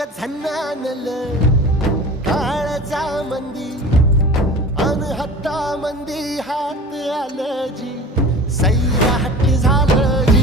ग झन्नानल काळजा मंदी अन हत्ता मंदी हात आलं जी सैरा हट्टी झालं जी